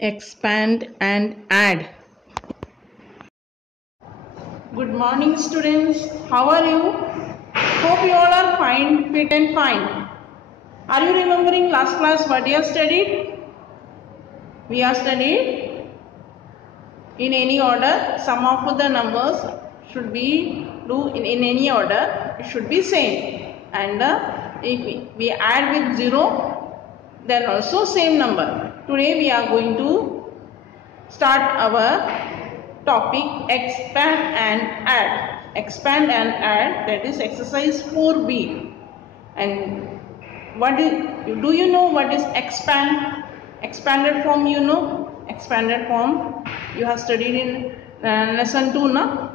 expand and add. Good morning students, how are you? Hope you all are fine, fit and fine. Are you remembering last class what you have studied? We have studied in any order, sum of the numbers should be do in any order, it should be same, and if we add with 0 then also same number. Today we are going to start our topic expand and add. Expand and add, that is exercise 4b. And do you know what is expand? Expanded form, you know? Expanded form you have studied in lesson 2, na?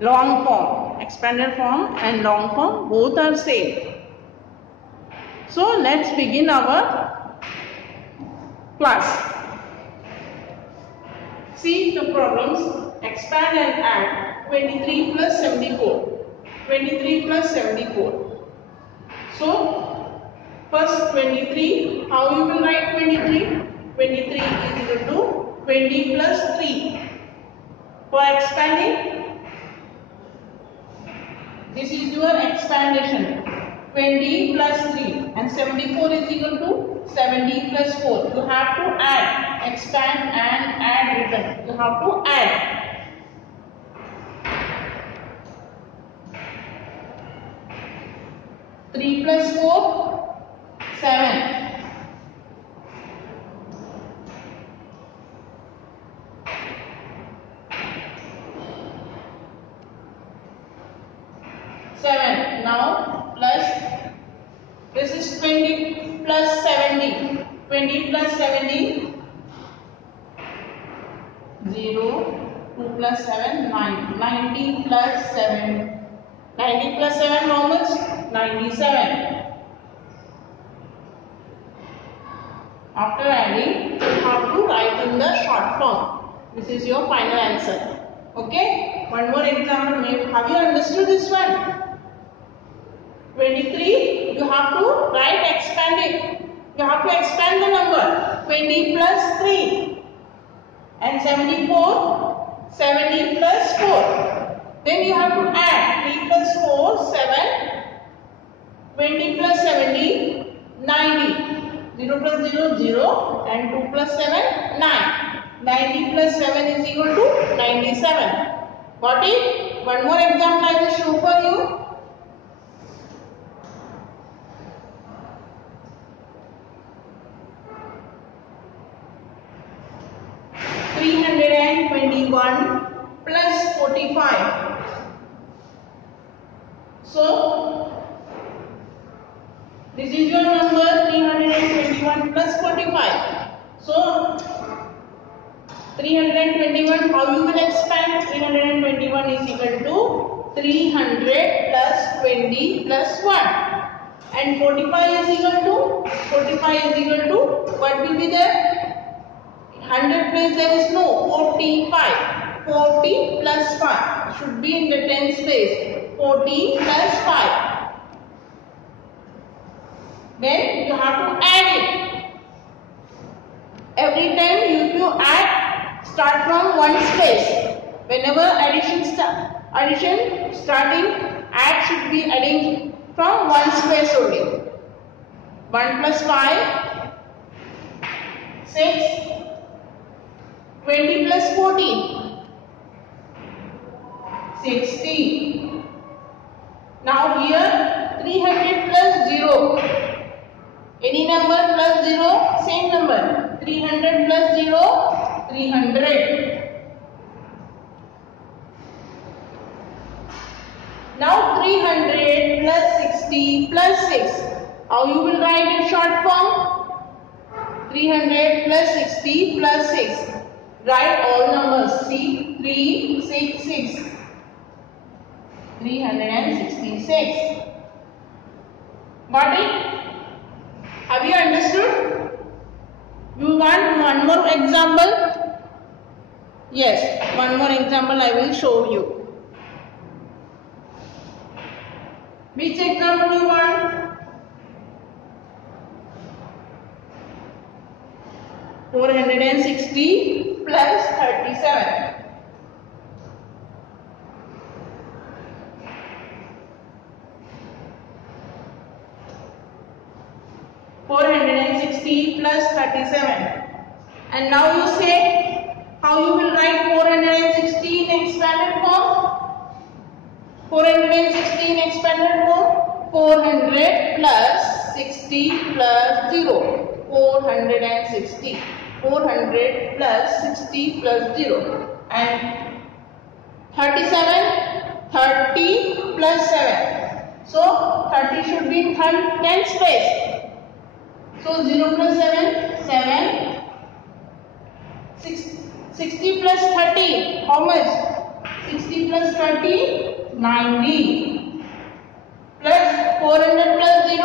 Long form, expanded form and long form both are same. So let's begin our class. See the problems. Expand and add 23 plus 74. 23 plus 74. So first 23. How you will write 23? 23 is equal to 20 plus 3. For expanding, this is your expandation. 20 plus 3 and 74 is equal to 70 plus 4. You have to add. Expand and add written. You have to add. Three plus 4, 7. Now plus this is 20 plus 70. 20 plus 70, 0. 2 plus 7, 9. 90 plus 7. 90 plus 7 how much? 97. After adding, you have to write in the short form. This is your final answer. Okay? One more example. Have you understood this one? 23, you have to write expanding. You have to expand the number. 20 plus 3 and 74, 70 plus 4. Then you have to add 3 plus 4, 7, 20 plus 70, 90. 0 plus 0, 0 and 2 plus 7, 9. 90 plus 7 is equal to 97. Got it? One more example I will show for you. 321 plus 45. So this is your number 321 plus 45. So 321, how you will expand? 321 is equal to 300 plus 20 plus 1. And 45 is equal to what will be there? 100 place there is no 45. 40 plus 5 should be in the tens place. 40 plus 5. Then you have to add it. Every time you add, start from ones place. Whenever addition starting, add should be adding from ones place only. 1 plus 5, 6. 20 plus 14, 60. Now here 300 plus 0. Any number plus 0, same number. 300 plus 0, 300. Now 300 plus 60 plus 6. How you will write in short form? 300 plus 60 plus 6. Write all numbers. See, 3, 6, 6. 366. Got it? Have you understood? You want one more example? Yes, one more example I will show you. Which example you want? 460 plus 37. 460 plus 37. And now you say how you will write 460 in expanded form. 460 in expanded form. 400 plus 60 plus 0. 460. 400 plus 60 plus 0. And 37. 30 plus 7. So 30 should be in 10th place. So 0 plus 7, 7. 60 plus 30, how much? 60 plus 30, 90. Plus 400 plus 0,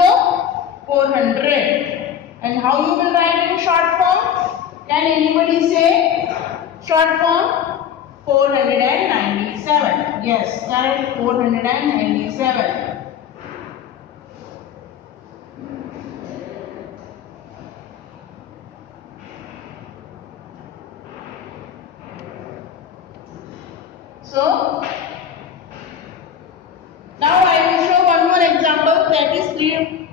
400. And how you will write in short form? Can anybody say short form? 497. Yes, correct, 497. So, now I will show one more example, that is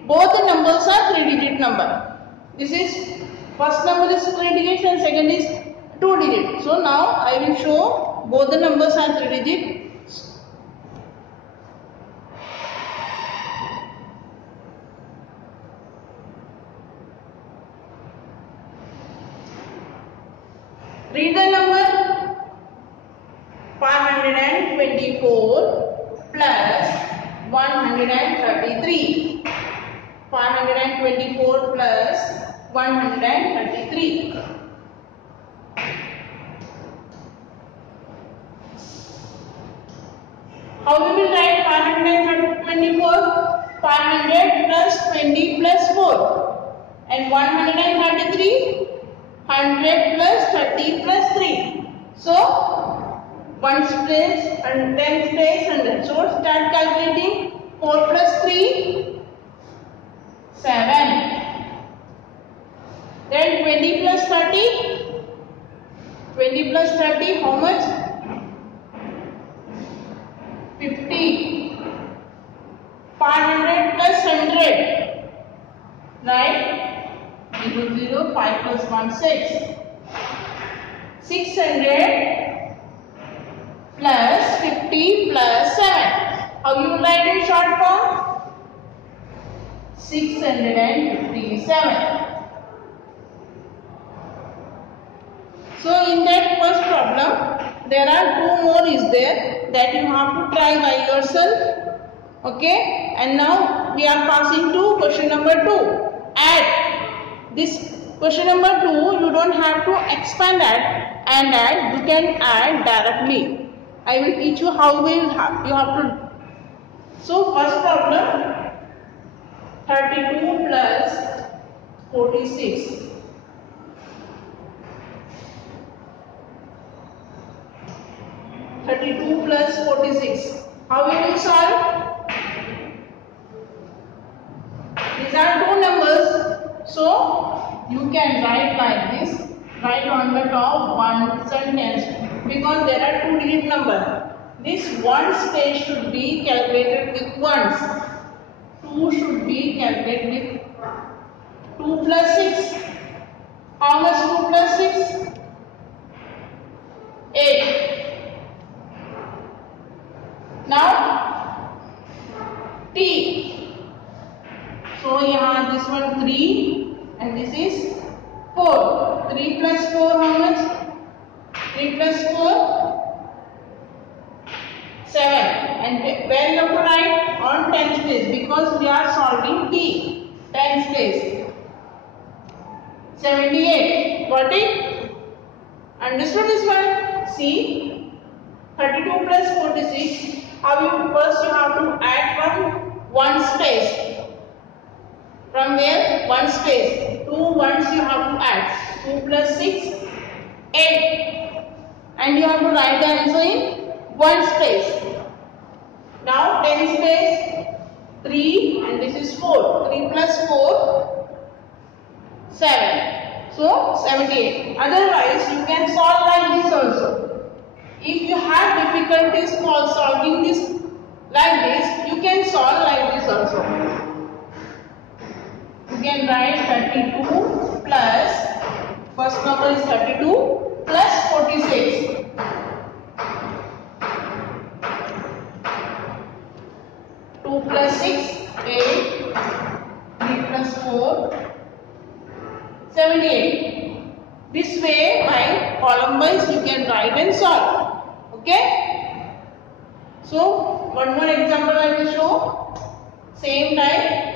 both the numbers are 3-digit number. This is first number is 3 digits and second is 2 digits. So now I will show both the numbers are 3 digits. Read the number. 524 plus 133. 524 plus 133. How we will write 524? 500 plus 20 plus 4. And 133? 100 plus 30 plus 3. So, 1's place and 10's place 100. So start calculating. 4 plus 3, 7. Then 20 plus 30. 20 plus 30, how much? 50. 500 plus 100. Right? 0, 0, 5 plus 1, 6. 600 plus 50 plus 7. How you write in short form? 657. So in that first problem, there are 2 more is there that you have to try by yourself. Okay? And now we are passing to question number 2. Add. This question number 2, you don't have to expand and add. You can add directly. I will teach you how you have to. So first problem, 32 plus 46. 32 plus 46. How will you solve? These are 2 numbers. So you can write like this. Write on the top 1 sentence. Because there are 2-digit number. This 1's place should be calculated with 1's. 2 should be calculated with 2 plus 6. How much 2 plus 6? 8. Now T. So here this one 3 and this is 4. 3 plus 4, how much? 3 plus 4, 7. And where you have to write? On 10th place, because we are solving T. 10th place. 78. Got it? Understood this one? See, 32 plus 46. How you first you have to add from 1's place. From where? 1's place. 2 1's you have to add. 2 plus 6, 8. And you have to write the answer in 1's place. Now 10's place 3 and this is 4. 3 plus 4, 7. So 78. Otherwise, you can solve like this also. If you have difficulties for solving this like this, you can solve like this also. You can write 32 plus, first number is 32 plus 46. 2 plus 6, 8, 3 plus 4, 78. This way by column wise you can write and solve. Okay? So one more example I will show. Same type.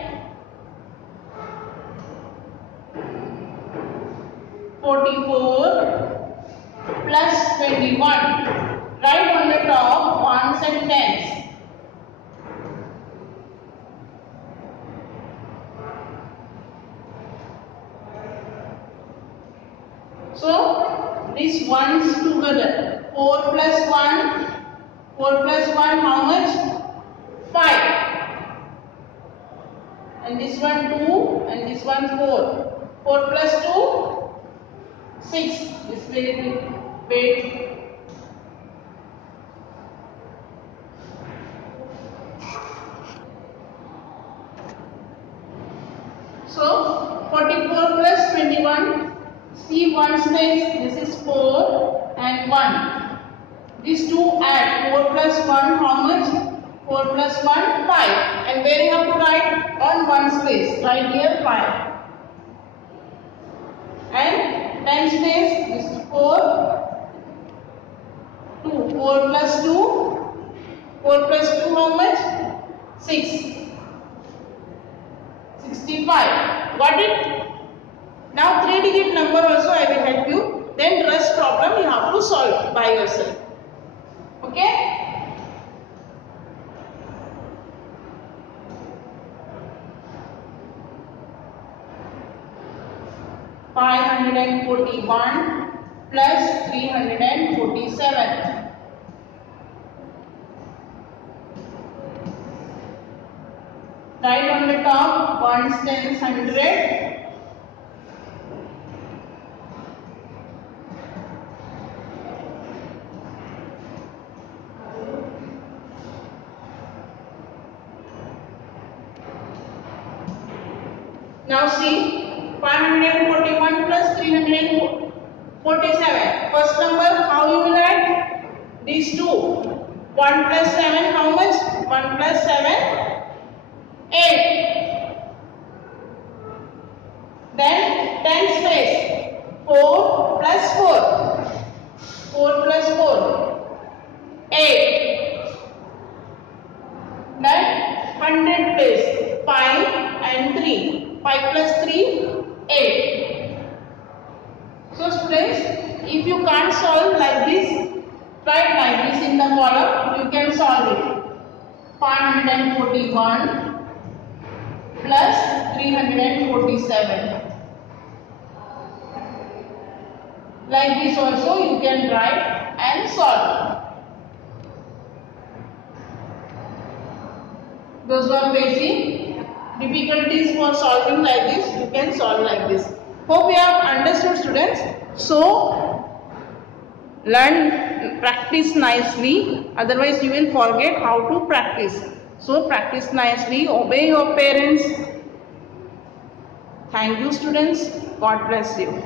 44 plus 21. Write on the top ones and tens. So these ones together. 4 plus 1. 4 plus 1 how much? 5. And this one 2 and this one 4. 4 plus 2 6. This very big. So 44 plus 21. See one space. This is 4 and 1. These two add 4 plus 1 how much? 4 plus 1 5. And where you have to write? On one space. Write here 5. And 10 space. This is 4. 2. 4 plus 2. 4 plus 2 how much? 6. 65. Got it? Now 3-digit number also I will help you. Then rest problem you have to solve by yourself. Okay? (541 plus 347). Write on the top ones, tens, 100. Now see 541 plus 347. First number how you will write? These two. 1 plus 7 how much? 1 plus 7 8. Then 10 space. 4 plus 4. 4 plus 4 8. Then 100 place. 5 and 3. 5 plus 3, 8. So students, if you can't solve like this, write like this in the column, you can solve it. 541 plus 347. Like this also you can write and solve. Those were basic. Difficulties for solving like this, you can solve like this. Hope you have understood, students. So learn, practice nicely, otherwise you will forget how to practice. So practice nicely, obey your parents. Thank you, students. God bless you.